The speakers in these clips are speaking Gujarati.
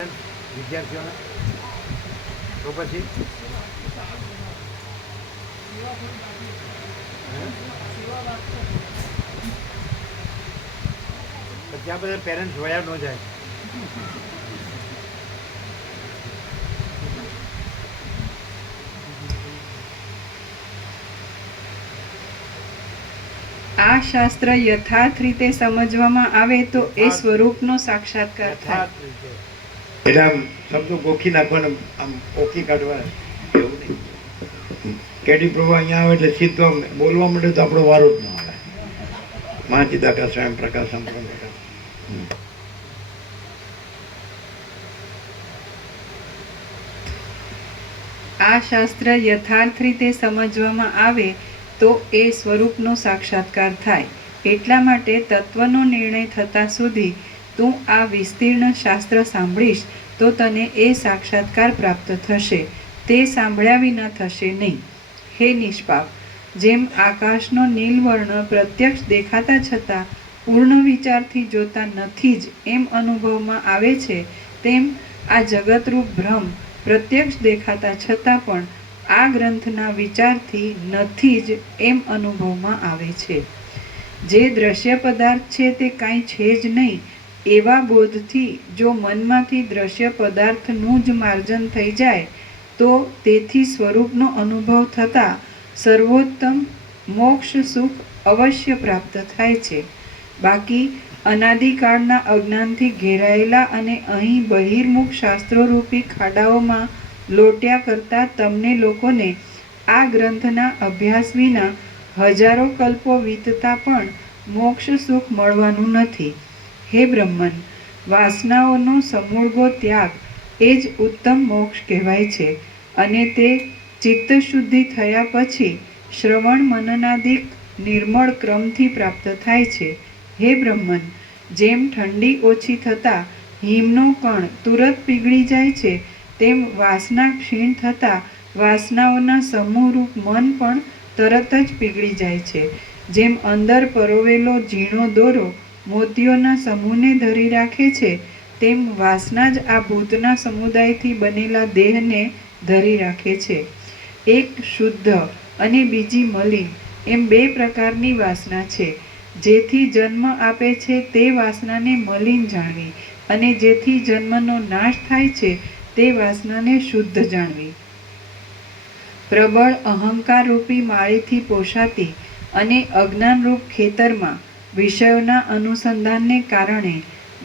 વિદ્યાર્થીઓને તો પછી ત્યાં બધા પેરેન્ટ્સ વયા ન જાય. આ શાસ્ત્ર યથાર્થ રીતે સમજવામાં આવે તો એ સ્વરૂપનો સાક્ષાત્કાર થાય. એટલે આમ શબ્દો ગોખી નાખવાને આમ ઓખી કાઢવા એવું નહીં. કેડી પ્રભુ અહીંયા આવે એટલે સીધો બોલવા માંડે તો આપણો વારો જ ન આવે. મહાચિદાકા સ્વયં પ્રકાશ આ શાસ્ત્ર યથાર્થ રીતે સમજવામાં આવે તો એ સ્વરૂપનો સાક્ષાત્કાર થાય. એટલા માટે તત્વનો નિર્ણય થતા સુધી તું આ વિસ્તીર્ણ શાસ્ત્ર સાંભળીશ તો તને એ સાક્ષાત્કાર પ્રાપ્ત થશે. તે સાંભળ્યા વિના થશે નહીં. હે નિષ્પાપ, જેમ આકાશનો નીલવર્ણ પ્રત્યક્ષ દેખાતા છતાં પૂર્ણ વિચારથી જોતા નથી જ એમ અનુભવમાં આવે છે, તેમ આ જગતરૂપ ભ્રમ પ્રત્યક્ષ દેખાતા છતાં પણ આ ગ્રંથના વિચારથી નથી જ એમ અનુભવમાં આવે છે. જે દ્રશ્ય પદાર્થ છે તે કાંઈ છે જ નહીં એવા બોધથી જો મનમાંથી દ્રશ્ય પદાર્થનું જ માર્જન થઈ જાય તો તેથી સ્વરૂપનો અનુભવ થતાં સર્વોત્તમ મોક્ષ સુખ અવશ્ય પ્રાપ્ત થાય છે. બાકી અનાદિકાળના અજ્ઞાનથી ઘેરાયેલા અને અહીં બહિર્મુખ શાસ્ત્રોરૂપી ખાડાઓમાં લોટ્યા કરતા તમને લોકોને આ ગ્રંથના અભ્યાસ વિના હજારો કલ્પો વીતતા પણ મોક્ષ સુખ મળવાનું નથી. હે બ્રહ્મન, વાસનાઓનો સમૂળગો ત્યાગ એ જ ઉત્તમ મોક્ષ કહેવાય છે અને તે ચિત્તશુદ્ધિ થયા પછી શ્રવણ મનનાદિક નિર્મળ ક્રમથી પ્રાપ્ત થાય છે. હે બ્રહ્મન, જેમ ઠંડી ઓછી થતાં હિમનો કણ તુરત પીગળી જાય છે, તેમ વાસના ક્ષીણ થતાં વાસનાઓના સમૂહરૂપ મન પણ તરત જ પીગળી જાય છે. જેમ અંદર પરોવેલો ઝીણો દોરો મોતીઓના સમૂહને ધરી રાખે છે, તેમ વાસના જ આ ભૂતના સમુદાયથી બનેલા દેહને ધરી રાખે છે. એક શુદ્ધ અને બીજી મલિન એમ બે પ્રકારની વાસના છે. જેથી જન્મ આપે છે તે વાસનાને મલિન જાણવી અને જેથી જન્મનો નાશ થાય છે તે વાસનાને શુદ્ધ જાણવી. પ્રબળ અહંકારરૂપી માળીથી પોષાતી અને અજ્ઞાનરૂપ ખેતરમાં વિષયોના અનુસંધાનને કારણે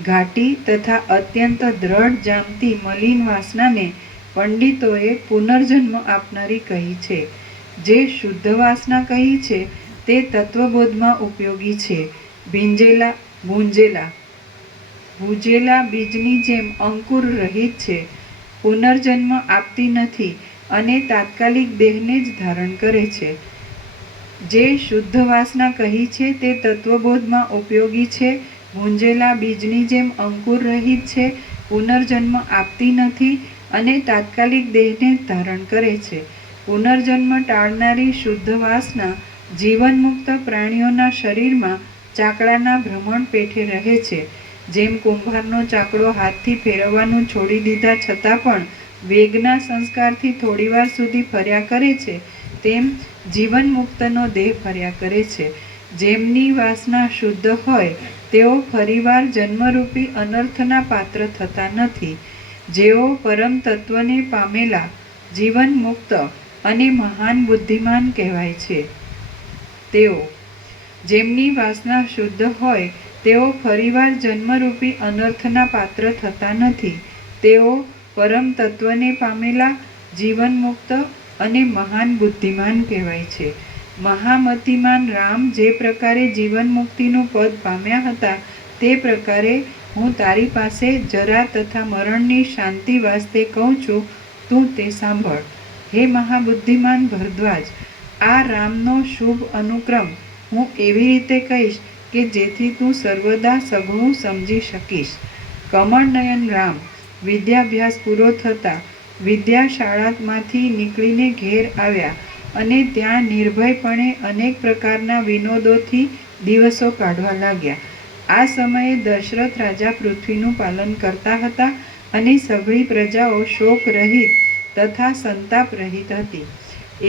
ઘાટી તથા અત્યંત દ્રઢ જામતી મલિન વાસનાને પંડિતોએ પુનર્જન્મ આપનારી કહી છે. જે શુદ્ધ વાસના કહી છે તે તત્વબોધમાં ઉપયોગી છે. ભૂંજેલા બીજની જેમ અંકુર રહિત છે, પુનર્જન્મ આપતી નથી અને તાત્કાલિક દેહને જ ધારણ કરે છે. જે શુદ્ધ વાસના કહી છે તે તત્વબોધમાં ઉપયોગી છે, ભૂંજેલા બીજની જેમ અંકુર રહિત છે, પુનર્જન્મ આપતી નથી અને તાત્કાલિક દેહને જ ધારણ કરે છે. પુનર્જન્મ ટાળનારી શુદ્ધ વાસના જીવનમુક્ત પ્રાણીઓના શરીરમાં ચાકડાના ભ્રમણ પેઠે રહે છે. જેમ કુંભારનો ચાકડો હાથથી ફેરવવાનું છોડી દીધા છતાં પણ વેગના સંસ્કારથી થોડીવાર સુધી ફર્યા કરે છે, તેમ જીવનમુક્તનો દેહ ફર્યા કરે છે. જેમની વાસના શુદ્ધ હોય તેઓ ફરીવાર જન્મરૂપી અનર્થના પાત્ર થતા નથી. જેઓ પરમ તત્વને પામેલા જીવનમુક્ત અને મહાન બુદ્ધિમાન કહેવાય છે. તેઓ જેમની વાસના શુદ્ધ હોય તેઓ ફરીવાર જન્મરૂપી અનર્થના પાત્ર થતા નથી. તેઓ પરમ તત્વને પામેલા જીવનમુક્ત અને મહાન બુદ્ધિમાન કહેવાય છે. મહામતિમાન રામ જે પ્રકારે જીવન મુક્તિનું પદ પામ્યા હતા તે પ્રકારે હું તારી પાસે જરા તથા મરણની શાંતિ વાસ્તે કહું છું, તું તે સાંભળ. હે મહાબુદ્ધિમાન ભરદ્વાજ, આ રામનો શુભ અનુક્રમ હું એવી રીતે કહીશ કે જેથી તું સર્વદા સઘળું સમજી શકીશ. કમળનયન રામ વિદ્યાભ્યાસ પૂરો થતાં વિદ્યાશાળામાંથી નીકળીને ઘેર આવ્યા અને ત્યાં નિર્ભયપણે અનેક પ્રકારના વિનોદોથી દિવસો કાઢવા લાગ્યા. આ સમયે દશરથ રાજા પૃથ્વીનું પાલન કરતા હતા અને સઘળી પ્રજાઓ શોક રહિત તથા સંતાપ રહિત હતી.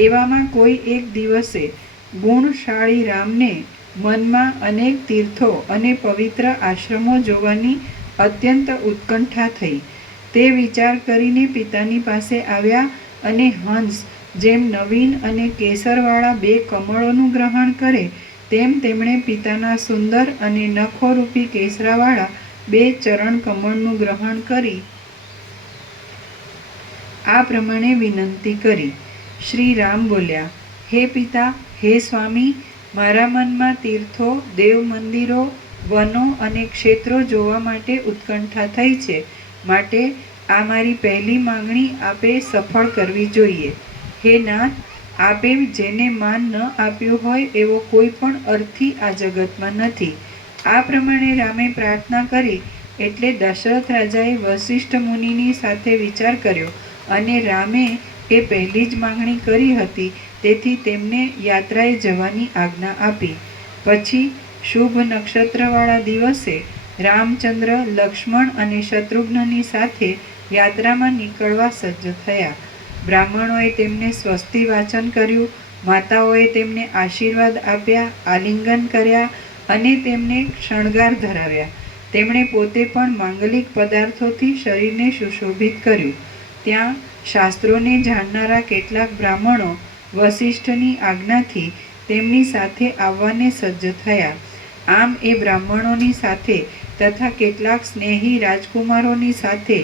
એવામાં કોઈ એક દિવસે ગુણશાળી રામને મનમાં અનેક તીર્થો અને પવિત્ર આશ્રમો જોવાની અત્યંત ઉત્કંઠા થઈ. તે વિચાર કરીને પિતાની પાસે આવ્યા અને હંસ જેમ નવીન અને કેસરવાળા 2 કમળોનું ગ્રહણ કરે તેમ તેમણે પિતાના સુંદર અને નખોરૂપી કેસરાવાળા 2 ચરણ કમળનું ગ્રહણ કરી આ પ્રમાણે વિનંતી કરી. શ્રી રામ બોલ્યા, હે પિતા, હે સ્વામી, મારા મનમાં તીર્થો, દેવ મંદિરો, વનો અને ક્ષેત્રો જોવા માટે ઉત્કંઠા થઈ છે. માટે આ મારી પહેલી માંગણી આપે સફળ કરવી જોઈએ. હે નાથ, આપે જેને માન ન આપ્યું હોય એવો કોઈ પણ અર્થી આ જગતમાં નથી. આ પ્રમાણે રામે પ્રાર્થના કરી એટલે દશરથ રાજાએ વસિષ્ઠ મુનિની સાથે વિચાર કર્યો અને રામે એ પહેલી જ માંગણી કરી હતી તેથી તેમને યાત્રાએ જવાની આજ્ઞા આપી. પછી શુભ નક્ષત્રવાળા દિવસે રામચંદ્ર, લક્ષ્મણ અને શત્રુઘ્નની સાથે યાત્રામાં નીકળવા સજ્જ થયા. બ્રાહ્મણોએ તેમને સ્વસ્તિ વાચન કર્યું, માતાઓએ તેમને આશીર્વાદ આપ્યા, આલિંગન કર્યા અને તેમને શણગાર ધરાવ્યા. તેમણે પોતે પણ માંગલિક પદાર્થોથી શરીરને સુશોભિત કર્યું. ત્યાં શાસ્ત્રોને જાણનારા કેટલાક બ્રાહ્મણો વસિષ્ઠની આજ્ઞાથી તેમની સાથે આવવાને સજ્જ થયા. આમ એ બ્રાહ્મણોની સાથે તથા કેટલાક સ્નેહી રાજકુમારોની સાથે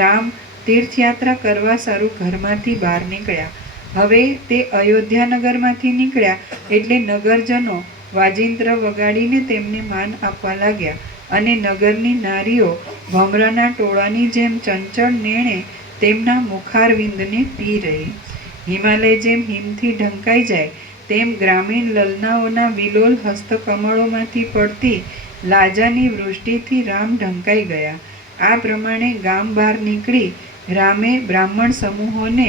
રામ તીર્થયાત્રા કરવા સારું ઘરમાંથી બહાર નીકળ્યા. હવે તે અયોધ્યાનગરમાંથી નીકળ્યા એટલે નગરજનો વાજિંત્ર વગાડીને તેમને માન આપવા લાગ્યા અને નગરની નારીઓ ભમરાના ટોળાની જેમ ચંચળ નેણે તેમના મુખારવિંદને પી રહી. હિમાલય જેમ હિમથી ઢંકાઈ જાય તેમ ગ્રામીણ લલનાઓના વિલોલ હસ્તકમળોમાંથી પડતી લાજાની વૃષ્ટિથી રામ ઢંકાઈ ગયા. આ પ્રમાણે ગામ બહાર નીકળી રામે બ્રાહ્મણ સમૂહોને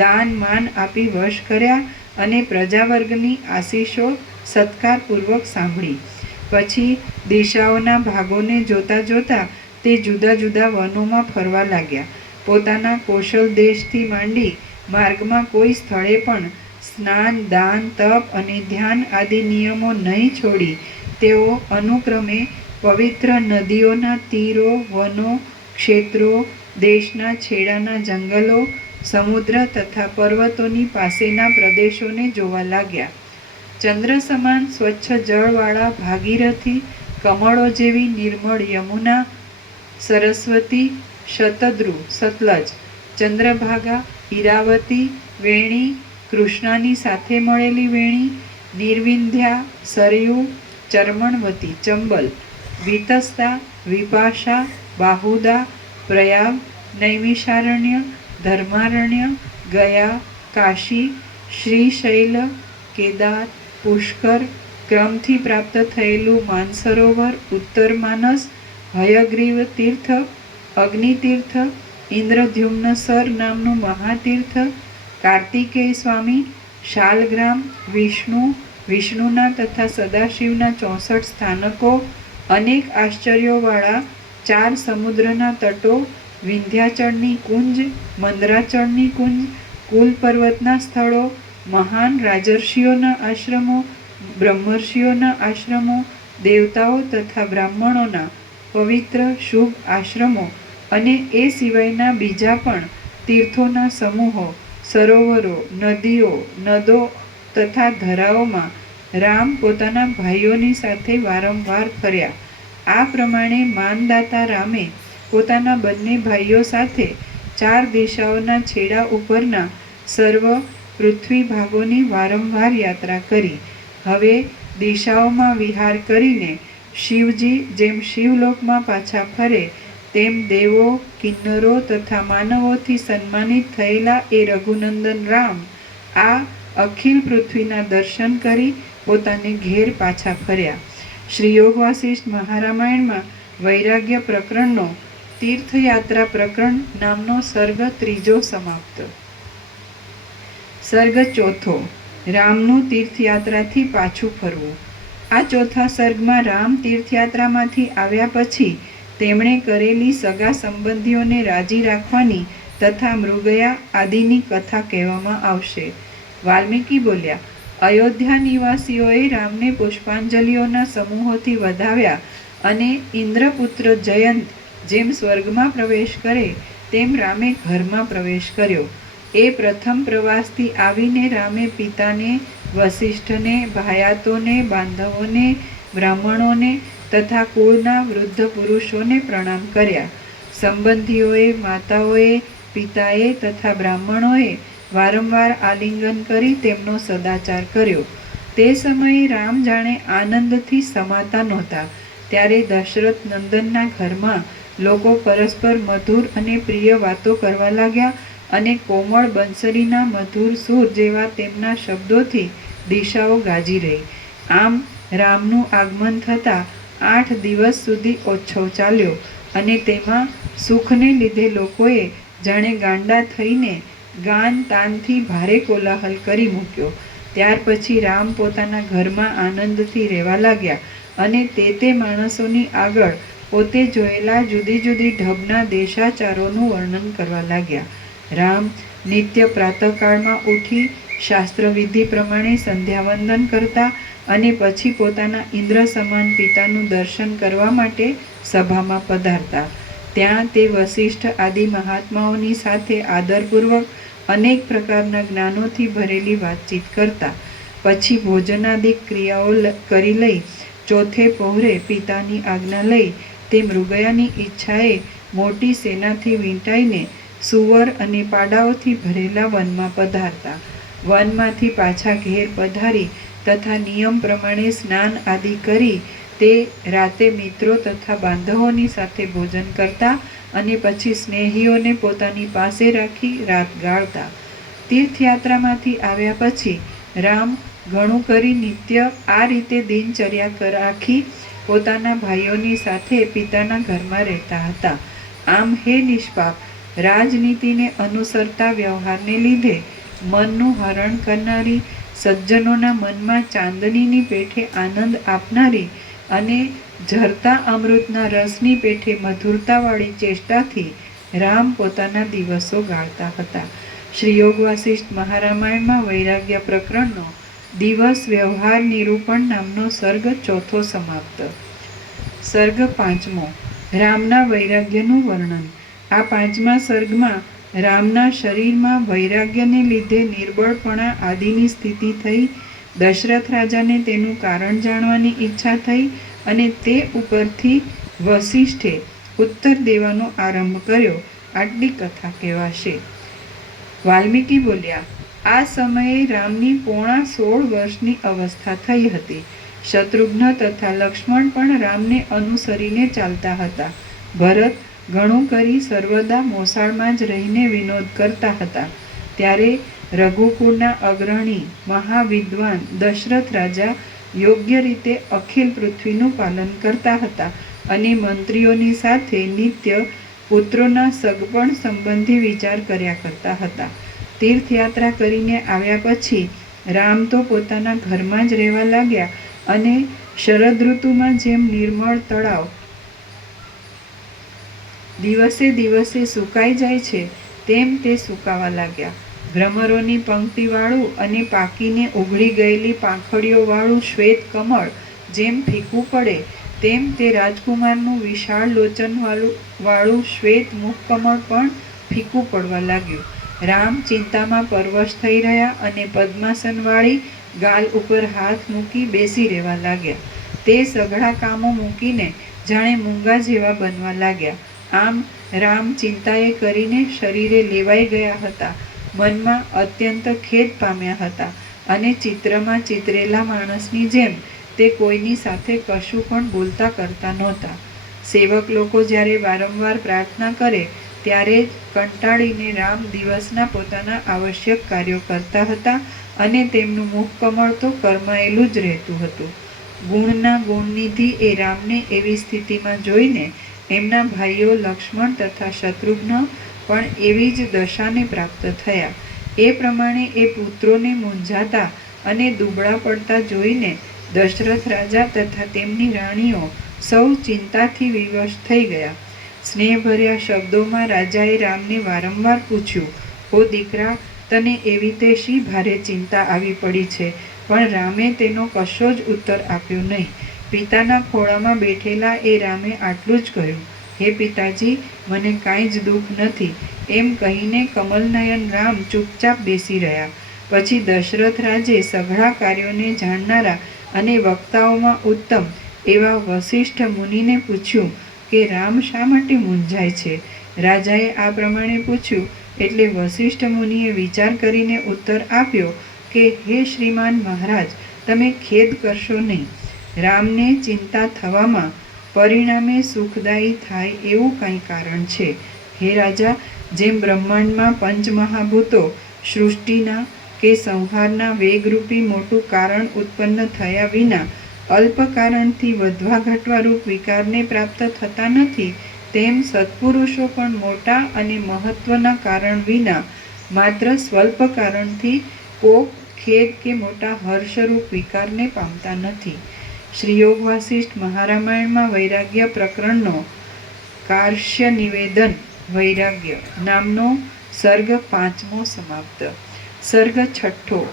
દાન માન આપી વશ કર્યા અને પ્રજાવર્ગની આશીષો સત્કારપૂર્વક સાંભળી. પછી દિશાઓના ભાગોને જોતા જોતા તે જુદા જુદા વનોમાં ફરવા લાગ્યા. પોતાના કૌશલ દેશથી માંડી માર્ગમાં કોઈ સ્થળે પણ સ્નાન, દાન, તપ અને ધ્યાન આદિ નિયમો નહીં છોડી તેઓ અનુક્રમે પવિત્ર નદીઓના તીરો, વનો, ક્ષેત્રો, દેશના છેડાના જંગલો, સમુદ્ર તથા પર્વતોની પાસેના પ્રદેશોને જોવા લાગ્યા. ચંદ્ર સમાન સ્વચ્છ જળવાળા ભાગીરથી, કમળો જેવી નિર્મળ યમુના, સરસ્વતી, શતદ્રુ, સતલજ, ચંદ્રભાગા, ઈરાવતી, વેણી, કૃષ્ણાની સાથે મળેલી વેણી, નિર્વિંધ્યા, સરયુ, ચર્મણવતી, ચંબલ, વિતસ્તા, વિપાશા, બાહુદા, પ્રયાગ, નૈમિષારણ્ય, ધર્મારણ્ય, ગયા, કાશી, શ્રીશૈલ, કેદાર, પુષ્કર, ક્રમથી પ્રાપ્ત થયેલું માનસરોવર, ઉત્તર માનસ, હયગ્રીવ તીર્થ, અગ્નિતીર્થ, ઇન્દ્રદ્યુમ્નસર નામનું મહાતીર્થ, કાર્તિકેય સ્વામી, શાલગ્રામ, વિષ્ણુ, વિષ્ણુના તથા સદાશિવના 64 સ્થાનકો, અનેક આશ્ચર્યોવાળા 4 સમુદ્રના તટો, વિંધ્યાચળની કુંજ, મંદરાચળની કુંજ, કુલ પર્વતના સ્થળો, મહાન રાજર્ષિઓના આશ્રમો, બ્રહ્મર્ષિઓના આશ્રમો, દેવતાઓ તથા બ્રાહ્મણોના પવિત્ર શુભ આશ્રમો અને એ સિવાયના બીજા પણ તીર્થોના સમૂહો, સરોવરો, નદીઓ, નદો તથા ધરાઓમાં રામ પોતાના ભાઈઓની સાથે વારંવાર ફર્યા. આ પ્રમાણે માનદાતા રામે પોતાના બંને ભાઈઓ સાથે 4 દિશાઓના છેડા ઉપરના સર્વ પૃથ્વી ભાગોની વારંવાર યાત્રા કરી. હવે દિશાઓમાં વિહાર કરીને શિવજી જેમ શિવલોકમાં પાછા ફરે તેમ દેવો, કિન્નરો તથા માનવોથી સન્માનિત થયેલા એ રઘુનંદન રામ આ અખિલ પૃથ્વીના દર્શન કરી પોતાને ઘેર પાછા ફર્યા. શ્રી યોગ વાસિષ્ઠ મહારામાયણમાં વૈરાગ્ય પ્રકરણનો તીર્થયાત્રા પ્રકરણ નામનો સર્ગ 3 સમાપ્ત. સર્ગ 4 રામનું તીર્થયાત્રાથી પાછું ફરવું. આ ચોથા સર્ગમાં રામ તીર્થયાત્રામાંથી આવ્યા પછી તેમણે કરેલી સગા સંબંધીઓને રાજી રાખવાની તથા મૃગયા આદિની કથા કહેવામાં આવશે. વાલ્મીકી બોલ્યા, અયોધ્યા નિવાસીઓએ રામને પુષ્પાંજલિઓના સમૂહોથી વધાવ્યા અને ઇન્દ્રપુત્ર જયંત જેમ સ્વર્ગમાં પ્રવેશ કરે તેમ રામે ઘરમાં પ્રવેશ કર્યો. એ પ્રથમ પ્રવાસથી આવીને રામે પિતાને, વસિષ્ઠને, ભાયાતોને, બાંધવોને, બ્રાહ્મણોને તથા કુળના વૃદ્ધ પુરુષોને પ્રણામ કર્યા. સંબંધીઓએ, માતાઓએ, પિતાએ તથા બ્રાહ્મણોએ વારંવાર આલિંગન કરી તેમનો સદાચાર કર્યો. તે સમયે રામ જાણે આનંદથી સમાતા નહોતા. ત્યારે દશરથ નંદનના ઘરમાં લોકો પરસ્પર મધુર અને પ્રિય વાતો કરવા લાગ્યા અને કોમળ બંસરીના મધુર સૂર જેવા તેમના શબ્દોથી દિશાઓ ગાજી રહી. આમ રામનું આગમન થતાં 8 દિવસ સુધી ઉત્સવ ચાલ્યો અને તેમાં સુખને લીધે લોકોએ જાણે ગાંડા થઈને ગાન તાનથી ભારે કોલાહલ કરી મૂક્યો. ત્યાર પછી રામ પોતાના ઘરમાં આનંદથી રહેવા લાગ્યા અને તે માણસોની આગળ પોતે જોયેલા જુદી જુદી ઢબના દેશાચારોનું વર્ણન કરવા લાગ્યા. રામ નિત્ય પ્રાતઃકાળમાં ઉઠી શાસ્ત્રવિધિ પ્રમાણે સંધ્યાવંદન કરતા અને પછી પોતાના ઇન્દ્ર સમાન પિતાનું દર્શન કરવા માટે સભામાં પધારતા. ત્યાં તે વસિષ્ઠ આદિ મહાત્માઓની સાથે આદરપૂર્વક અનેક પ્રકારના જ્ઞાનોથી ભરેલી વાતચીત કરતા. પછી ભોજનાદિક ક્રિયાઓ કરી લઈ ચોથે પહોરે પિતાની આજ્ઞા લઈ તે મૃગયાની ઈચ્છાએ મોટી સેનાથી વીંટાઈને સુવર અને પાડાઓથી ભરેલા વનમાં પધારતા. વનમાંથી પાછા ઘેર પધારી તથા નિયમ પ્રમાણે સ્નાન આદિ કરી તે રાતે મિત્રો તથા બાંધવોની સાથે ભોજન કરતા અને પછી સ્નેહીઓને પોતાની પાસે રાખી રાત ગાળતા. તીર્થયાત્રામાંથી આવ્યા પછી રામ ઘણું કરી નિત્ય આ રીતે દિનચર્યા રાખી પોતાના ભાઈઓની સાથે પિતાના ઘરમાં રહેતા હતા. આમ હે નિષ્પાપ, રાજનીતિને અનુસરતા વ્યવહારને લીધે મનનું હરણ કરનારી, સજ્જનોના મનમાં ચાંદનીની પેઠે આનંદ આપનારી અને ઝરતા અમૃતના રસની પેઠે મધુરતાવાળી ચેષ્ટાથી રામ પોતાના દિવસો ગાળતા હતા. શ્રી યોગ વાસિષ્ઠ મહારામાયણમાં વૈરાગ્ય પ્રકરણનો દિવસ વ્યવહાર નિરૂપણ નામનો સર્ગ ચોથો સમાપ્ત. સર્ગ પાંચમો, રામના વૈરાગ્યનું વર્ણન. આ પાંચમા સર્ગમાં રામના શરીરમાં વૈરાગ્યને લીધે નિર્બળપણા આદિની સ્થિતિ થઈ. દશરથ રાજાને તેનું કારણ જાણવાની ઈચ્છા થઈ અને તે ઉપરથી વસિષ્ઠે ઉત્તર દેવાનો આરંભ કર્યો. આટલી કથા કહેવાશે. વાલ્મીકી બોલ્યા, આ સમયે રામની પોણા 16 વર્ષની અવસ્થા થઈ હતી. શત્રુઘ્ન તથા લક્ષ્મણ પણ રામને અનુસરીને ચાલતા હતા. ભરત ઘણું કરી સર્વદા મોસાળમાં જ રહીને વિનોદ કરતા હતા. ત્યારે રઘુકુળના અગ્રણી મહાવિદ્વાન દશરથ રાજા યોગ્ય રીતે અખિલ પૃથ્વીનું પાલન કરતા હતા અને મંત્રીઓની સાથે નિત્ય પુત્રોના સગપણ સંબંધી વિચાર કર્યા કરતા હતા. તીર્થયાત્રા કરીને આવ્યા પછી રામ તો પોતાના ઘરમાં જ રહેવા લાગ્યા અને શરદ ઋતુમાં જેમ નિર્મળ તળાવ દિવસે દિવસે સુકાઈ જાય છે તેમ તે સુકાવા લાગ્યા. ભ્રમરોની પંક્તિવાળું અને પાકીને ઉઘડી ગયેલી પાંખડીઓવાળું શ્વેત કમળ જેમ ફીકું પડે તેમ તે રાજકુમારનું વિશાળ લોચનવાળું શ્વેત મુખકમળ પણ ફીકું પડવા લાગ્યું. રામ ચિંતામાં પરવશ થઈ રહ્યા અને પદ્માસનવાળી ગાલ ઉપર હાથ મૂકી બેસી રહેવા લાગ્યા. તે સઘળા કામો મૂકીને જાણે મૂંગા જેવા બનવા લાગ્યા. આમ રામ ચિંતાએ કરીને શરીરે લેવાઈ ગયા હતા. મનમાં અત્યંત ખેદ પામ્યા હતા અને ચિત્રમાં ચિતરેલા માણસની જેમ તે કોઈની સાથે કશું પણ બોલતા કરતા નહોતા. સેવક લોકો જ્યારે વારંવાર પ્રાર્થના કરે ત્યારે કંટાળીને રામ દિવસના પોતાના આવશ્યક કાર્યો કરતા હતા અને તેમનું મુખકમળ તો કરમાયેલું જ રહેતું હતું. ગુણના ગુણનિધિ એ રામને એવી સ્થિતિમાં જોઈને એમના ભાઈઓ લક્ષ્મણ તથા શત્રુઘ્ન પણ એવી જ દશાને પ્રાપ્ત થયા. એ પ્રમાણે એ પુત્રોને મૂંઝાતા અને દુબળા પડતા જોઈને દશરથ રાજા તથા તેમની રાણીઓ સૌ ચિંતાથી વિવશ થઈ ગયા. સ્નેહભર્યા શબ્દોમાં રાજાએ રામને વારંવાર પૂછ્યું, "ઓ દીકરા, તને એવી તે શી ભારે ચિંતા આવી પડી છે?" પણ રામે તેનો કશો જ ઉત્તર આપ્યો નહીં. પિતાના ખોળામાં બેઠેલા એ રામે આટલું જ કહ્યું, "હે પિતાજી, મને કાંઈ જ દુઃખ નથી." એમ કહીને કમલનયન રામ ચૂપચાપ બેસી રહ્યા. પછી દશરથ રાજે સઘળા કાર્યોને જાણનારા અને વક્તાઓમાં ઉત્તમ એવા વસિષ્ઠ મુનિને પૂછ્યું કે રામ શા માટે મૂંઝાય છે. રાજાએ આ પ્રમાણે પૂછ્યું એટલે વસિષ્ઠ મુનિએ વિચાર કરીને ઉત્તર આપ્યો કે હે શ્રીમાન મહારાજ, તમે ખેદ કરશો નહીં. રામને ચિંતા થવામાં પરિણામે સુખદાયી થાય એવું કંઈ કારણ છે. હે રાજા, જેમ બ્રહ્માંડમાં પંચમહાભૂતો સૃષ્ટિના કે સંહારના વેગરૂપી મોટું કારણ ઉત્પન્ન થયા વિના અલ્પ કારણથી વધવા ઘટવા રૂપ વિકારને પ્રાપ્ત થતા નથી, તેમ સત્પુરુષો પણ મોટા અને મહત્વના કારણ વિના માત્ર સ્વલ્પ કારણથી કોપ, ખેદ કે મોટા હર્ષરૂપ વિકારને પામતા નથી. શ્રી યોગ વાસિષ્ઠ મહારામાયણમાં વૈરાગ્ય પ્રકરણનો કાર્ષ્ય નિવેદન વૈરાગ્ય નામનો સર્ગ 5મો સમાપ્ત. સર્ગ 6.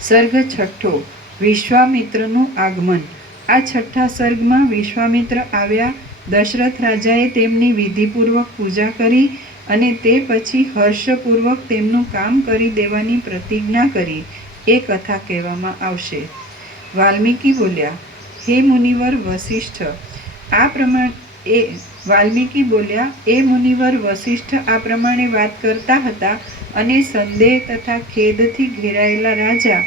સર્ગ 6. વિશ્વામિત્રનું આગમન. આ 6થા સર્ગમાં વિશ્વામિત્ર આવ્યા. દશરથ રાજાએ તેમની વિધિપૂર્વક પૂજા કરી અને તે પછી હર્ષપૂર્વક તેમનું કામ કરી દેવાની પ્રતિજ્ઞા કરી એ કથા કહેવામાં આવશે. વાલ્મીકી બોલ્યા, હે મુનિવર વસિષ્ઠ, આ પ્રમાણે વાલ્મીકી બોલ્યા, એ મુનિવર વસિષ્ઠ આ પ્રમાણે વાત કરતા હતા અને સંદેહ તથા ખેદથી ઘેરાયેલા રાજા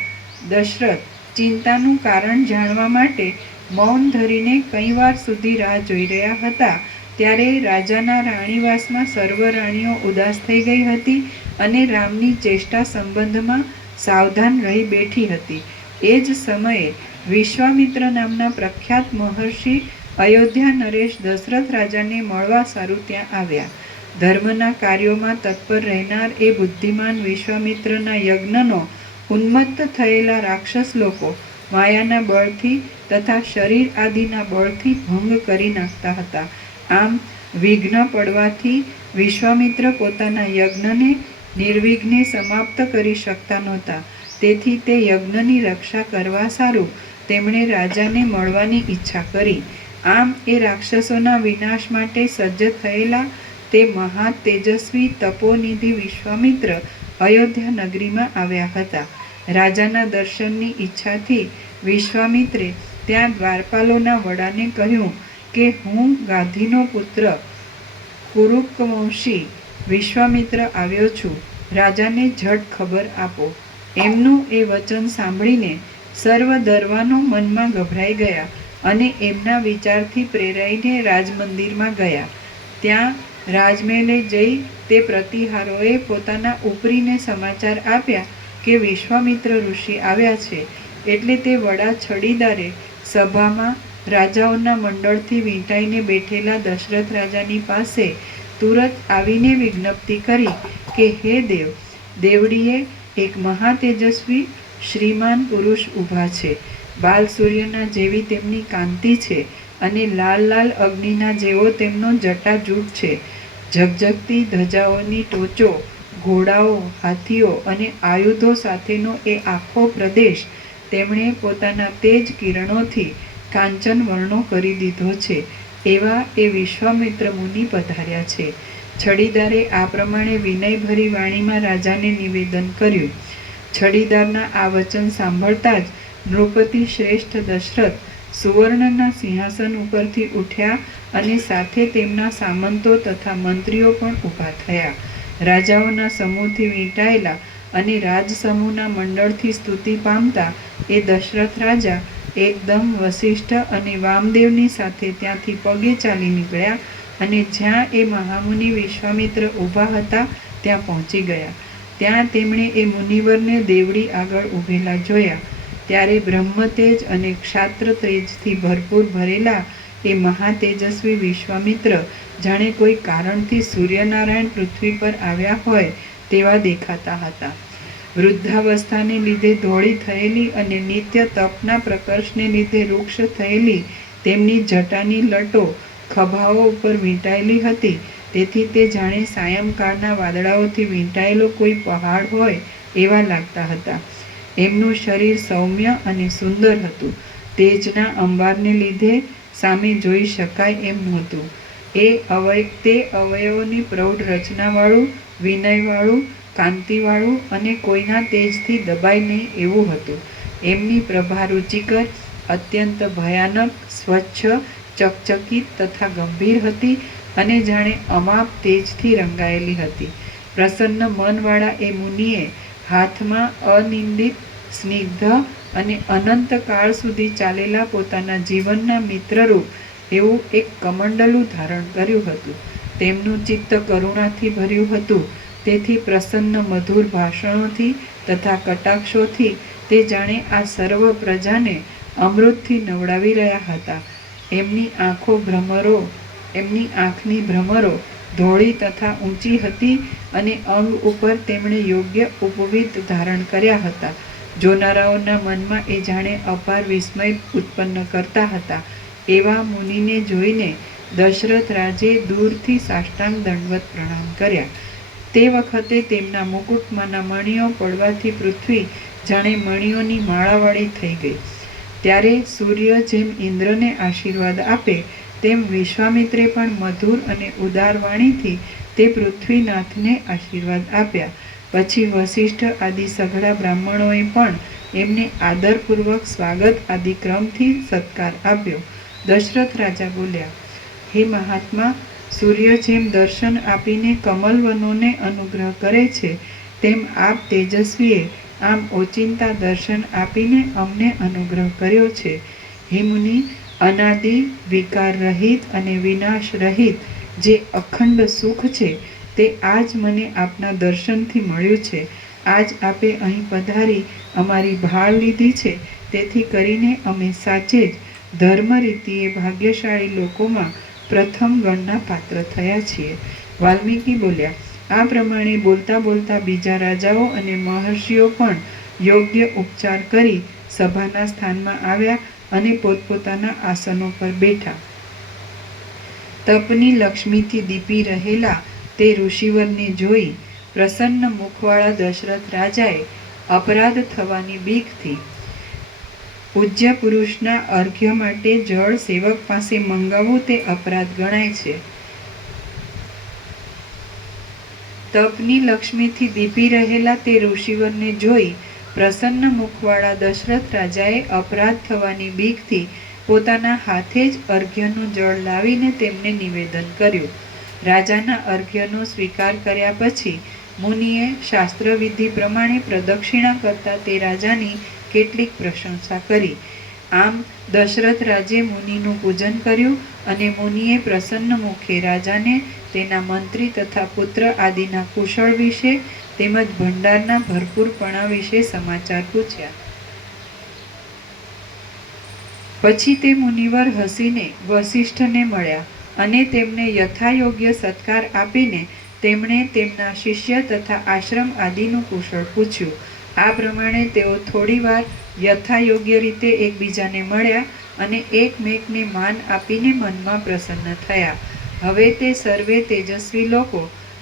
દશરથ ચિંતાનું કારણ જાણવા માટે મૌન ધરીને કંઈ વાર સુધી રાહ જોઈ રહ્યા હતા. ત્યારે રાજાના રાણીવાસમાં સર્વ રાણીઓ ઉદાસ થઈ ગઈ હતી અને રામની ચેષ્ટા સંબંધમાં સાવધાન રહી બેઠી હતી. એ જ સમયે વિશ્વામિત્ર નામના પ્રખ્યાત મહર્ષિ અયોધ્યા નરેશ દશરથ રાજાને મળવા સારું ત્યાં આવ્યા. ધર્મના કાર્યોમાં તત્પર રહેનાર એ બુદ્ધિમાન વિશ્વામિત્રના યજ્ઞનો ઉન્મત્ત થયેલા રાક્ષસ લોકો માયાના બળથી તથા શરીર આદિના બળથી ભંગ કરી નાખતા હતા. આમ વિઘ્ન પડવાથી વિશ્વામિત્ર પોતાના યજ્ઞને નિર્વિઘ્ને સમાપ્ત કરી શકતા નહોતા. તેથી તે યજ્ઞની રક્ષા કરવા સારું તેમણે રાજાને મળવાની ઈચ્છા કરી. આમ એ રાક્ષસોના વિનાશ માટે સજ્જ થયેલા તે મહા તેજસ્વી તપોનિધિ વિશ્વામિત્ર અયોધ્યા નગરીમાં આવ્યા હતા. રાજાના દર્શનની ઈચ્છાથી વિશ્વામિત્રે ત્યાં દ્વારપાલોના વડાને કહ્યું કે હું ગાંધીનો પુત્ર કુરુકવંશી વિશ્વામિત્ર આવ્યો છું, રાજાને ઝટ ખબર આપો. એમનું એ વચન સાંભળીને સર્વ દરવાનો મનમાં ગભરાઈ ગયા અને એમના વિચારથી પ્રેરાઈને રાજમંદિરમાં ગયા. ત્યાં રાજમહેલે જઈ તે પ્રતિહારોએ પોતાના ઉપરીને સમાચાર આપ્યા કે વિશ્વામિત્ર ઋષિ આવ્યા છે. એટલે તે વડા છડીદારે સભામાં રાજાઓના મંડળથી વીંટાઈને બેઠેલા દશરથ રાજાની પાસે તુરત આવીને વિજ્ઞપ્તિ કરી કે હે દેવ, દેવડીએ એક મહાતેજસ્વી શ્રીમાન પુરુષ ઊભા છે. બાલ સૂર્યના જેવી તેમની કાંતિ છે અને લાલ લાલ અગ્નિના જેવો તેમનો જટાજૂટ છે. ઝગઝગતી ધજાઓની ટોચો, ઘોડાઓ, હાથીઓ અને આયુધો સાથેનો એ આખો પ્રદેશ તેમણે પોતાના તેજ કિરણોથી કાંચન વર્ણો કરી દીધો છે. એવા એ વિશ્વામિત્ર મુનિ પધાર્યા છે. છડીદારે આ પ્રમાણે વિનયભરી વાણીમાં રાજાને નિવેદન કર્યું. છડીદારના આ વચન સાંભળતા જ નૃપતિ શ્રેષ્ઠ દશરથ સુવર્ણના સિંહાસન ઉપરથી ઉઠ્યા અને સાથે તેમના સામંતો તથા મંત્રીઓ પણ ઊભા થયા. રાજાઓના સમૂહથી વીંટાયેલા અને રાજસમૂહના મંડળથી સ્તુતિ પામતા એ દશરથ રાજા એકદમ વસિષ્ઠ અને વામદેવની સાથે ત્યાંથી પગે ચાલી નીકળ્યા અને જ્યાં એ મહામુનિ વિશ્વામિત્ર ઊભા હતા ત્યાં પહોંચી ગયા. ત્યાં તેમણે એ મુનિવરને દેવડી આગળ ઊભેલા જોયા. ત્યારે બ્રહ્મતેજ અને ક્ષાત્ર તેજથી ભરપૂર ભરેલા એ મહાતેજસ્વી વિશ્વામિત્ર જાણે કોઈ કારણથી સૂર્યનારાયણ પૃથ્વી પર આવ્યા હોય તેવા દેખાતા હતા. વૃદ્ધાવસ્થાને લીધે ધોળી થયેલી અને નિત્ય તપના પ્રકર્ષને લીધે વૃક્ષ થયેલી તેમની જટાની લટો ખભાઓ ઉપર વીંટાયેલી હતી. તેથી તે જાણે સાયંકાળના વાદળાઓથી વીંટાયેલો કોઈ પહાડ હોય એવા લાગતા હતા. એમનું શરીર સૌમ્ય અને સુંદર હતું. તેજના અંબારને લીધે સામે જોઈ શકાય એમ નહોતું. તે અવયવોની પ્રૌઢ રચનાવાળું, વિનયવાળું, કાંતિવાળું અને કોઈના તેજથી દબાય નહીં એવું હતું. એમની પ્રભા રુચિકર, અત્યંત ભયાનક, સ્વચ્છ, ચકચકિત તથા ગંભીર હતી અને જાણે અમાપ તેજથી રંગાયેલી હતી. પ્રસન્ન મનવાળા એ મુનિએ હાથમાં અનિંદિત, સ્નિગ્ધ અને અનંત કાળ સુધી ચાલેલા પોતાના જીવનના મિત્રરૂપ એવું એક કમંડલું ધારણ કર્યું હતું. તેમનું ચિત્ત કરુણાથી ભર્યું હતું. તેથી પ્રસન્ન મધુર ભાષણોથી તથા કટાક્ષોથી તે જાણે આ સર્વ પ્રજાને અમૃતથી નવડાવી રહ્યા હતા. એમની આંખની ભ્રમરો ધોળી તથા ઊંચી હતી અને અંગ ઉપર તેમણે યોગ્ય ઉપવિત ધારણ કર્યા હતા. જોનારાઓના મનમાં એ જાણે અપાર વિસ્મય ઉત્પન્ન કરતા હતા. એવા મુનિને જોઈને દશરથ રાજે દૂરથી સાષ્ટાંગ દંડવત પ્રણામ કર્યા. તે વખતે તેમના મુકુટમાંના મણીઓ પડવાથી પૃથ્વી જાણે મણીઓની માળાવાળી થઈ ગઈ. ત્યારે સૂર્ય જેમ ઇન્દ્રને આશીર્વાદ આપે તેમ વિશ્વામિત્રે પણ મધુર અને ઉદાર વાણીથી તે પૃથ્વીનાથને આશીર્વાદ આપ્યા. પછી વસિષ્ઠ આદિ સઘળા બ્રાહ્મણોએ પણ એમને આદરપૂર્વક સ્વાગત આદિ ક્રમથી સત્કાર આપ્યો. દશરથ રાજા બોલ્યા, હે મહાત્મા, સૂર્ય જેમ દર્શન આપીને કમલવનોને અનુગ્રહ કરે છે તેમ આપ તેજસ્વીએ આમ ઓચિંતા દર્શન આપીને અમને અનુગ્રહ કર્યો છે. હે મુનિ, અનાદિ, વિકાર રહિત અને વિનાશ રહિત જે અખંડ સુખ છે તે આજ મને આપના દર્શનથી મળ્યું છે. આજ આપે અહીં પધારી અમારી ભાળ લીધી છે. તેથી કરીને અમે સાચે જ ધર્મ રીતિએ ભાગ્યશાળી લોકોમાં પ્રથમ ગણના પાત્ર થયા છીએ. વાલ્મીકી બોલ્યા, આ પ્રમાણે બોલતા બોલતા બીજા રાજાઓ અને મહર્ષિઓ પણ યોગ્ય ઉપચાર કરી સભાના સ્થાનમાં આવ્યા અને પોતપોતાના આસનો પર બેઠા. તપની લક્ષ્મીથી દીપી રહેલા તે ઋષિવરને જોઈ પ્રસન્ન મુખવાળા દશરથ રાજાએ અપરાધ થવાની બીકથી પૂજ્ય પુરુષના અર્ઘ્ય માટે જળ સેવક પાસે મંગાવવું તે અપરાધ ગણાય છે. તપની લક્ષ્મીથી દીપી રહેલા તે ઋષિવરને જોઈ પ્રસન્ન મુખવાળા દશરથ રાજાએ અપરાધ થવાની બીકથી પોતાના હાથે જ અર્ઘ્યનું જળ લાવીને તેમને નિવેદન કર્યું. રાજાના અર્ઘ્યનો સ્વીકાર કર્યા પછી મુનિએ શાસ્ત્રવિધિ પ્રમાણે પ્રદક્ષિણા કરતા તે રાજાની કેટલીક પ્રશંસા કરી. આમ દશરથ રાજે મુનિનું પૂજન કર્યું અને મુનિએ પ્રસન્ન મુખે રાજાને તેના મંત્રી તથા પુત્ર આદિના કુશળ વિશે તેમજ ભંડારના ભરપૂરપણા વિશે સમાચાર પૂછ્યા. પછી તે મુનિવર હસીને વસિષ્ઠને મળ્યા અને તેમને યથાયોગ્ય સત્કાર આપીને તેમણે તેમના શિષ્ય તથા આશ્રમ આદિનું કુશળ પૂછ્યું. આ પ્રમાણે તેઓ થોડીવાર યથાયોગ્ય રીતે એકબીજાને મળ્યા અને એકમેકને માન આપીને મનમાં પ્રસન્ન થયા. હવે તે સર્વે તેજસ્વી લોકો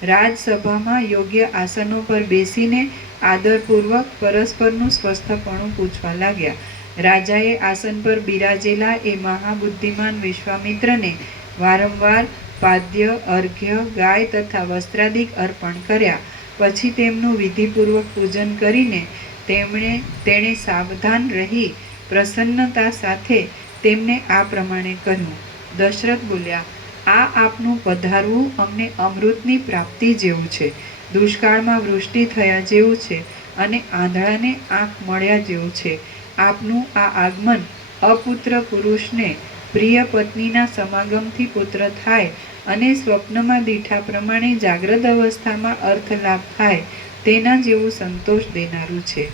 રાજસભામાં યોગ્ય આસનો પર બેસીને આદરપૂર્વક પરસ્પરનું સ્વસ્થપણું પૂછવા લાગ્યા. રાજાએ આસન પર બિરાજેલા એ મહાબુદ્ધિમાન વિશ્વામિત્રને વારંવાર પાદ્ય, અર્ઘ્ય, ગાય તથા વસ્ત્રાદિક અર્પણ કર્યા. પછી તેમનું વિધિપૂર્વક પૂજન કરીને તેણે સાવધાન રહી પ્રસન્નતા સાથે તેમને આ પ્રમાણે કહ્યું. દશરથ બોલ્યા, આ આપનું પધારવું અમને અમૃતની પ્રાપ્તિ જેવું છે, દુષ્કાળમાં વૃષ્ટિ થયા જેવું છે અને આંધળાને આંખ મળ્યા જેવું છે. આપનું આ આગમન અપુત્ર પુરુષને પ્રિય પત્નીના સમાગમથી પુત્ર થાય અને સ્વપ્નમાં દીઠા પ્રમાણે જાગ્રત અવસ્થામાં અર્થલાભ થાય તેના જેવું સંતોષ દેનારું છે.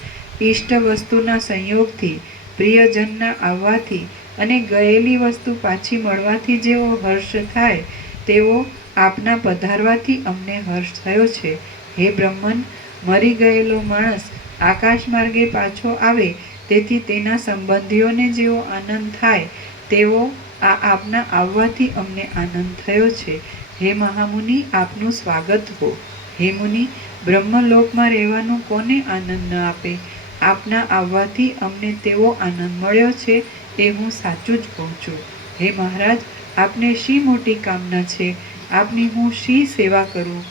ઇષ્ટ વસ્તુના સંયોગથી, પ્રિયજનના આવવાથી અને ગયેલી વસ્તુ પાછી મળવાથી જેવો હર્ષ થાય તેવો આપના પધારવાથી અમને હર્ષ થયો છે. હે બ્રહ્મન, મરી ગયેલો માણસ આકાશ માર્ગે પાછો આવે, તેથી તેના સંબંધીઓને જેવો આનંદ થાય તેવો આ આપના આવવાથી અમને આનંદ થયો છે. હે મહામુનિ, આપનું સ્વાગત હો. હે મુનિ, બ્રહ્મલોકમાં રહેવાનું કોને આનંદ ન આપે? આપના આવવાથી અમને તેવો આનંદ મળ્યો છે એ હું સાચું જ કહું છું. હે મહારાજ, આપને શી મોટી કામના છે? આપની હું શી સેવા કરું?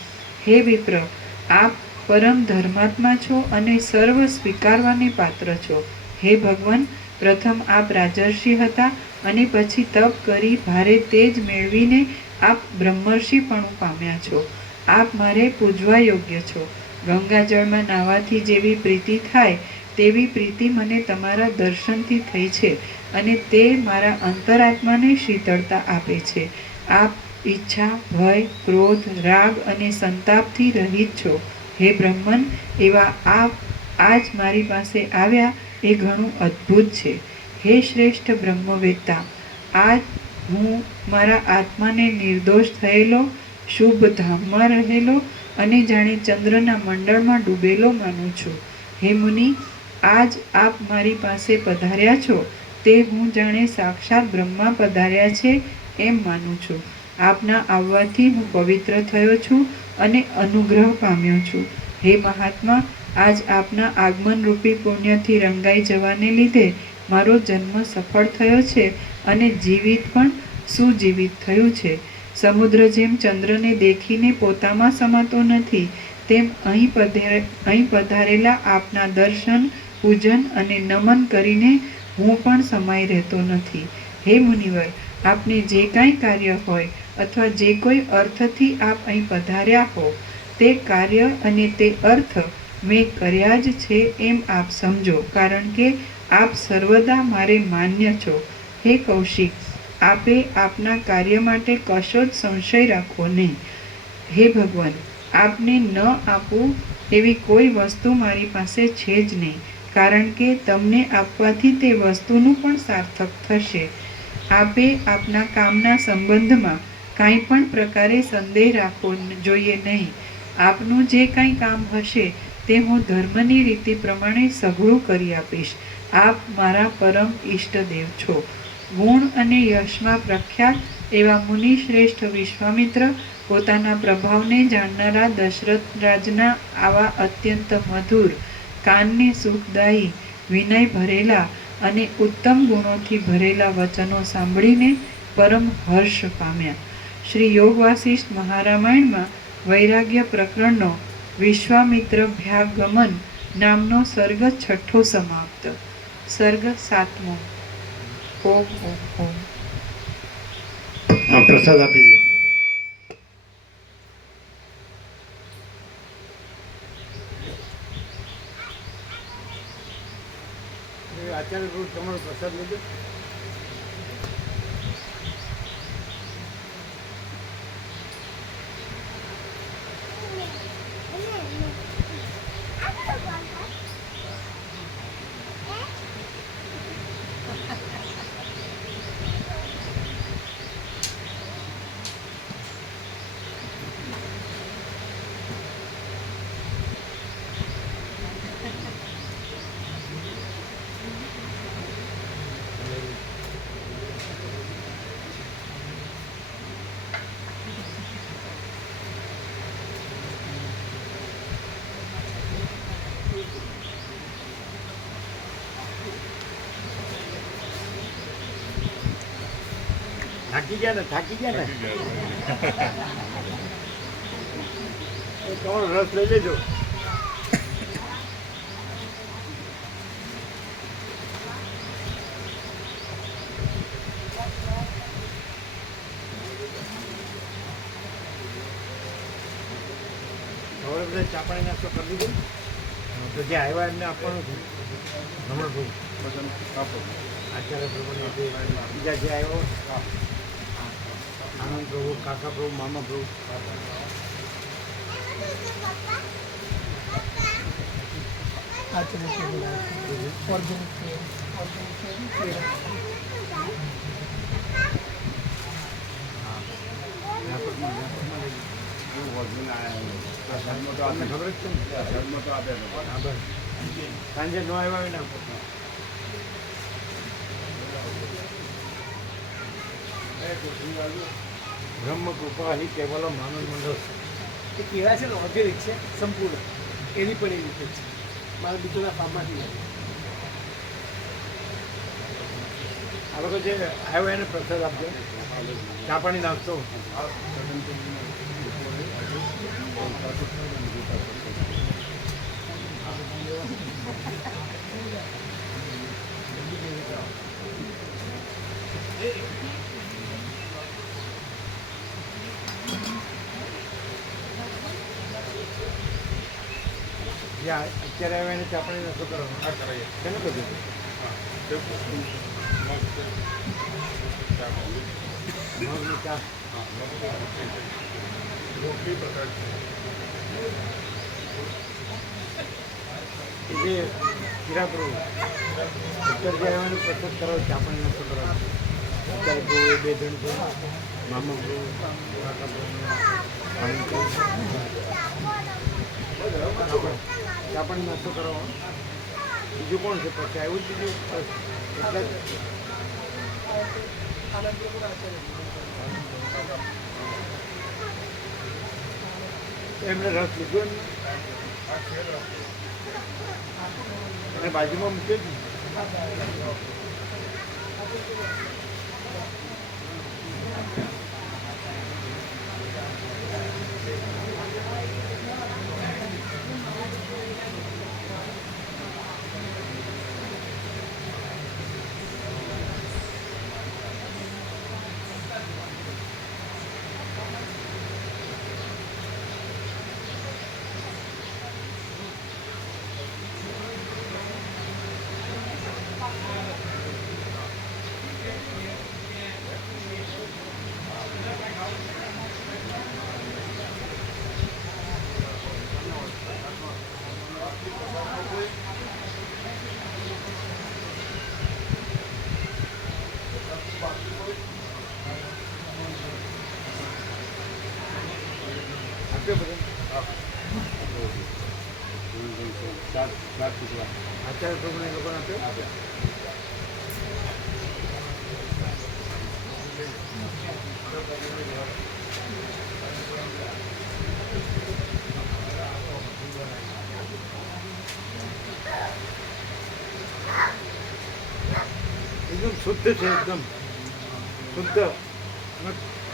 હે વિપ્ર, આપ પરમ ધર્માત્મા છો અને સર્વ સ્વીકારવાને પાત્ર છો. હે ભગવાન, પ્રથમ આપ રાજર્ષિ હતા અને પછી તપ કરી ભારે તેજ મેળવીને આપ બ્રહ્મર્ષિપણું પામ્યા છો. આપ મારે પૂજવા યોગ્ય છો. ગંગાજળમાં નાહવાથી જેવી પ્રીતિ થાય તેવી પ્રીતિ મને તમારા દર્શનથી થઈ છે અને તે મારા અંતરાત્માને શીતળતા આપે છે. આપ ઈચ્છા, ભય, ક્રોધ, રાગ અને સંતાપથી રહિત છો. હે બ્રહ્મન, એવા આપ આજ મારી પાસે આવ્યા એ ઘણું અદ્ભુત છે. હે શ્રેષ્ઠ બ્રહ્મવેત્તા, આજ હું મારા આત્માને નિર્દોષ થયેલો, શુભ ધામમાં રહેલો અને જાણે ચંદ્રના મંડળમાં ડૂબેલો માનું છું. હે મુનિ, આજ આપ મારી પાસે પધાર્યા છો તે હું જાણે સાક્ષાત બ્રહ્મા પધાર્યા છે એમ માનું છું. આપના આવવાથી હું પવિત્ર થયો છું અને અનુગ્રહ પામ્યો છું. હે મહાત્મા, આજ આપના આગમન રૂપી પુણ્યથી રંગાઈ જવાને લીધે મારો જન્મ સફળ થયો છે અને જીવિત પણ સુજીવિત થયું છે. સમુદ્ર જેમ ચંદ્રને દેખીને પોતામાં સમાતો નથી, તેમ અહીં પધારેલા આપના દર્શન, પૂજન અને નમન કરીને હું પણ સમાઈ રહેતો નથી. હે મુનિવર, આપને જે કાંઈ કાર્ય હોય અથવા જે કોઈ અર્થથી આપ અહીં પધાર્યા હો તે કાર્ય અને તે અર્થ મેં કર્યા જ છે એમ આપ સમજો, કારણ કે આપ સર્વદા મારે માન્ય છો. હે કૌશિક, આપે આપના કાર્ય માટે કશો જ સંશય રાખવો નહીં. હે ભગવાન, આપને ન આપું એવી કોઈ વસ્તુ મારી પાસે છે જ નહીં, કારણ કે તમને આપવાથી તે વસ્તુનું પણ સાર્થક થશે. આપે આપના કામના સંબંધમાં કાંઈ પણ પ્રકારે સંદેહ રાખવો જોઈએ નહીં. આપનું જે કાંઈ કામ હશે તે હું ધર્મની રીતિ પ્રમાણે સઘળું કરી આપીશ. આપ મારા પરમ ઈષ્ટદેવ છો. ગુણ અને યશમાં પ્રખ્યાત એવા મુનિશ્રેષ્ઠ વિશ્વામિત્ર પોતાના પ્રભાવને જાણનારા દશરથ રાજના આવા અત્યંત મધુર, કાનને સુખદાયી, વિનય ભરેલા અને ઉત્તમ ગુણોથી ભરેલા વચનો સાંભળીને પરમ હર્ષ પામ્યા. શ્રી યોગ વાસિષ્ઠ મહારામાયણમાં વૈરાગ્ય પ્રકરણનો વિશ્વામિત્રભ્યાગમન નામનો સર્ગ 6 સમાપ્ત. સર્ગ 7. ઓમ ઓમ ઓમ. પ્રસાદ આપી દે. આચાર્ય ગુરુ તમારો પ્રસાદ લેજો. થાકી ગયા ને તમારો રસ લઈ લેજો. હવે બધા ચા પાણી નાસ્તો કરી દીધો તો જે આવ્યા એમને આપવાનું છે. હમણાં બહુ આપો આચાર્ય પ્રભુને બીજા જે આવ્યો આનંદ પ્રભુ, કાકા પ્રભુ, મામા પ્રભુ. ખબર જ છે ને, ધર્મ તો આપે. સાંજે ન આવ્યા હોય ને બ્રહ્મ કૃપા હિ કેવલમ માનવ મંડળ. એ કેળા છે ને ઓર્ગેનિક છે સંપૂર્ણ, એની પણ એવી રીતે છે મારા બીજોના ફાર્મમાંથી. આ લોકો જે આવ્યો એને પ્રસાદ આપજો, ચા પાણી નાખતો. અત્યારે આવ્યો એને ચા પાણી નાખતો કરો. કેને બધું મગની ચા જે હીરાપુર ઉત્તર જે આવ્યો એને પ્રસાદ કરો, ચા પાણી નાખતો કરો. અત્યારે બહુ એ 2 જણ છે, મામા બહુ ચા પાણી નાસ્તો કરો. બીજું કોણ છે પછી આવ્યું છે એટલે એમને રસ લીધો ને એને બાજુમાં મૂક્યો જ ને. આચાર્ય પ્રભુને એ લોકોને આપ્યો. એકદમ શુદ્ધ છે, એકદમ શુદ્ધ.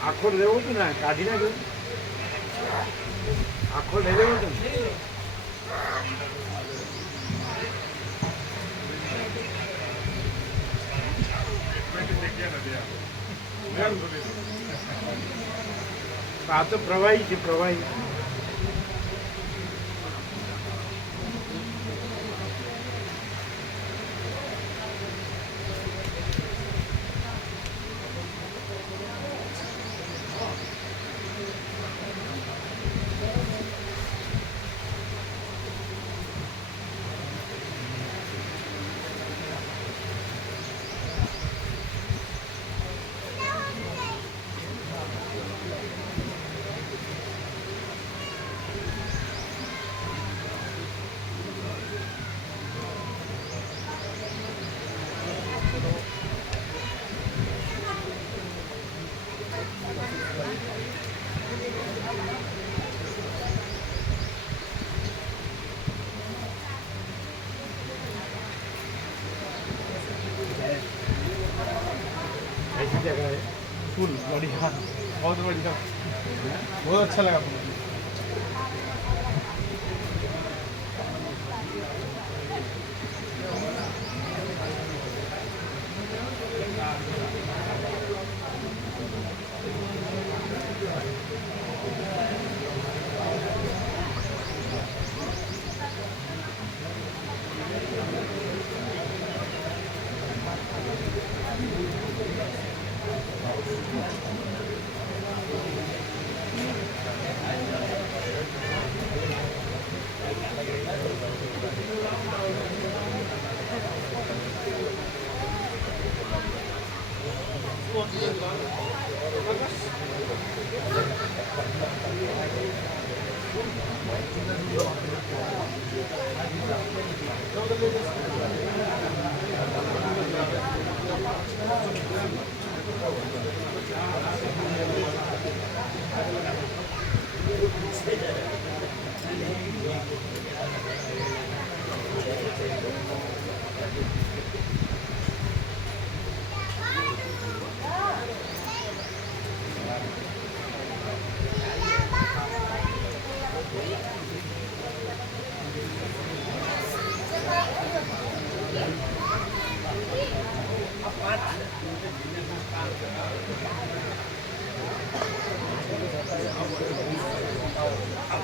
આખો લેવો હતો ને, કાઢી નાખ્યો. આખો લઈ લેવો હતો ને. આ તો પ્રવાહી છે, પ્રવાહી. ऐसी जगह है, फुल बढ़िया, बहुत बढ़िया, बहुत अच्छा लगा मुझे.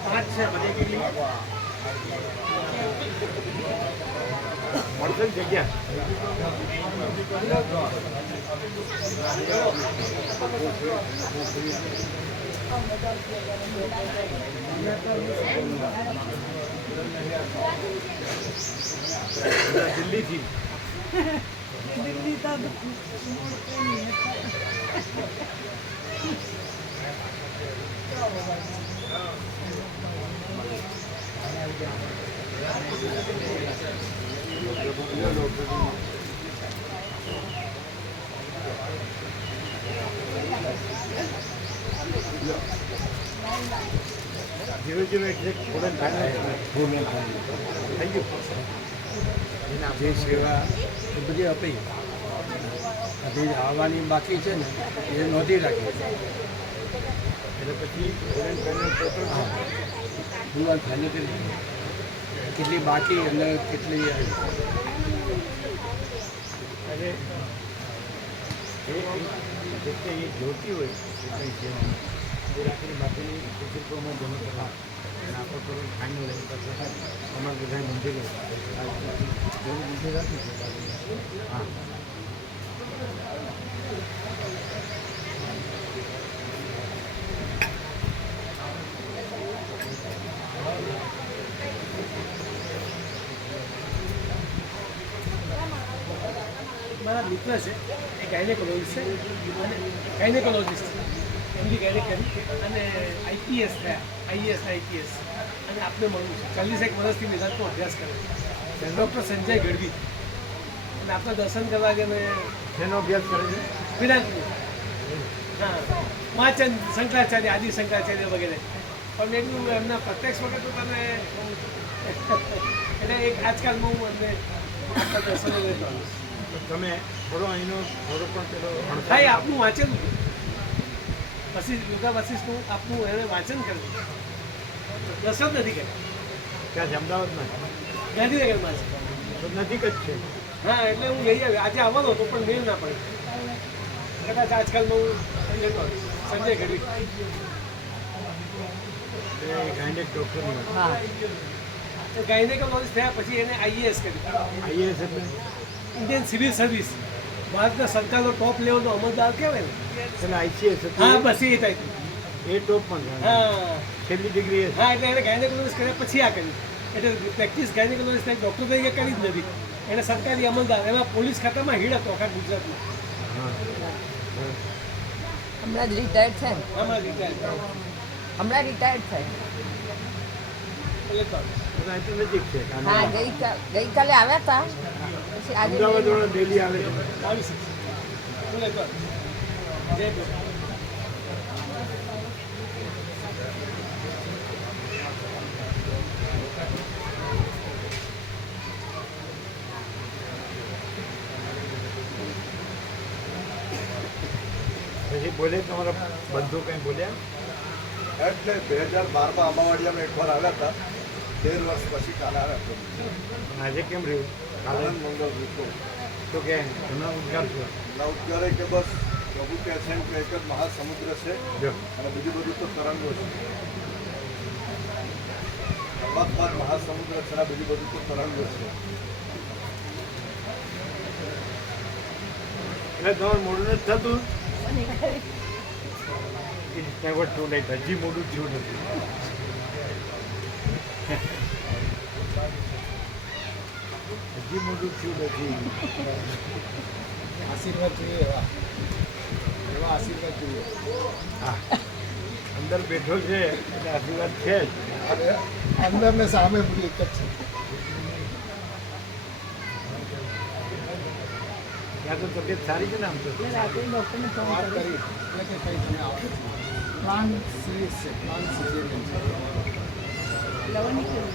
પાંચ છે બધી કેટલી મળશે ને જગ્યા દિલ્હીથી ધીરે ધીરે થોડા થઈ ગયું. જે સેવા એ બધી આપી હજી આવવાની બાકી છે ને એ નોંધી રાખી એટલે પછી હા પૂરવાર ફાઇનલ કરી કેટલી બાકી અને કેટલી આવી અને એ જોતી હોય એ કંઈ સેવા એ રાખીને બાકીની કુટુંબોમાં જમા કરવા અને આપણે થોડું ફાઇનલ લઈને પછી અમારે બધા મંદિર રાખી હા મારા મિત્ર છે એ ગાયનેકોલોજીસ્ટ છે અને ગાયનેકોલોજીસ્ટ એમની ગાયનેક કરી અને આઈપીએસ થયા આઈએસ આઈપીએસ અને આપણે મળવું છે 41 વર્ષથી નિદાનનો અભ્યાસ કરે છે ડૉક્ટર સંજય ગઢવી અને આપણે દર્શન કરવા ગયા અને શેનો અભ્યાસ કરે છે વિરાટ હા મહાચંદ શંકરાચાર્ય આદિ શંકરાચાર્ય વગેરે પણ મેં કીધું એમના પ્રત્યક્ષ વખત તો તમે એટલે એક આજકાલમાં હું એમને આપણા દર્શનો લેતો આવીશ. તો તમે થોડો અહીંનો થોડો પણ પેલો હા એ આપનું વાંચેલું છે પછી યોગા વશિષ્ઠનું આપનું એને વાંચન કર્યું દર્શન નથી કર્યું ત્યાં છે અમદાવાદમાં ગાંધીનગરમાં છે તો નજીક જ છે હા એટલે હું લઈ આવ્યો આજે આવવાનો હતો પણ મેળ ના પડે કદાચ આજકાલમાં હું લેતો આવીશ સંજય ગઢવી એ ગાયનેક ડૉક્ટરની વાત ગાયનેકોલોજીસ્ટ થયા પછી એને આઈએએસ કર્યું આઈએએસ એટલે ઇન્ડિયન સિવિલ સર્વિસ ભારતના સરકારનો ટોપ લેવલનો અમલદાર કહેવાય ને એટલે આઈસીએસ હા બસ એ ટાઈપ એ ટોપ પણ હા છેલ્લી ડિગ્રી હા એટલે એને ગાયનેકોલોજીસ્ટ કર્યા પછી આ કર્યું એટલે પ્રેક્ટિસ ગાયનેકોલોજીસ્ટ ડૉક્ટર તરીકે કરી જ નથી એને સરકારી અમલદાર એમાં પોલીસ ખાતામાં હીડ હતો આખા ગુજરાતમાં હા હમણાં જ રિટાયર્ડ છે ને આમાં રિટાયર હમણાં રિટાયર્ડ થાય લેતો એટલે અહીં તો નજીક છે હા ગઈકાલે આવ્યા હતા પછી આજે અમદાવાદ વાળા ડેલી આવે છે આવીશ હું લેતો જય પ્રભુ પછી બોલે તમારા બંધુ કંઈ બોલ્યા એટલે 2012માં આંબાવાડિયામાં એકવાર આવ્યા હતા 13 વર્ષ પછી કાલે આવ્યા હતા. પણ આજે કેમ રહ્યું કાલે આનંદ મંગળ વૃક્ષો તો કે ઘણા ઉદ્ગાર છે ના ઉદ્ગારે કે બસ પ્રભુ કહે છે કે એક જ મહાસમુદ્ર છે જો અને બીજું બધું તો તરંગો છે. પરમાત્મા જ મહાસમુદ્ર છે અને બીજું બધું તો તરંગો છે. એટલે તમારે મોડું નથી થતું ઇટ્સ નેવર ટુ લેટ હજી મોડું થયું નથી હજી મોડું થયું નથી આશીર્વાદ જોઈએ એવા આશીર્વાદ જોઈએ હા અંદર બેઠો છે એટલે આશીર્વાદ છે જ અને અંદર ને સામે બધું એક જ છે ત્યાં તો તબિયત સારી છે ને આમ તો રાતે ડૉક્ટરને ફોન વાત કર્યો કરી એટલે કે કંઈ તમે આવે છે પ્લાન સિરિયસ છે પ્લાન સિરિયસ છે લવણ નીકળ્યું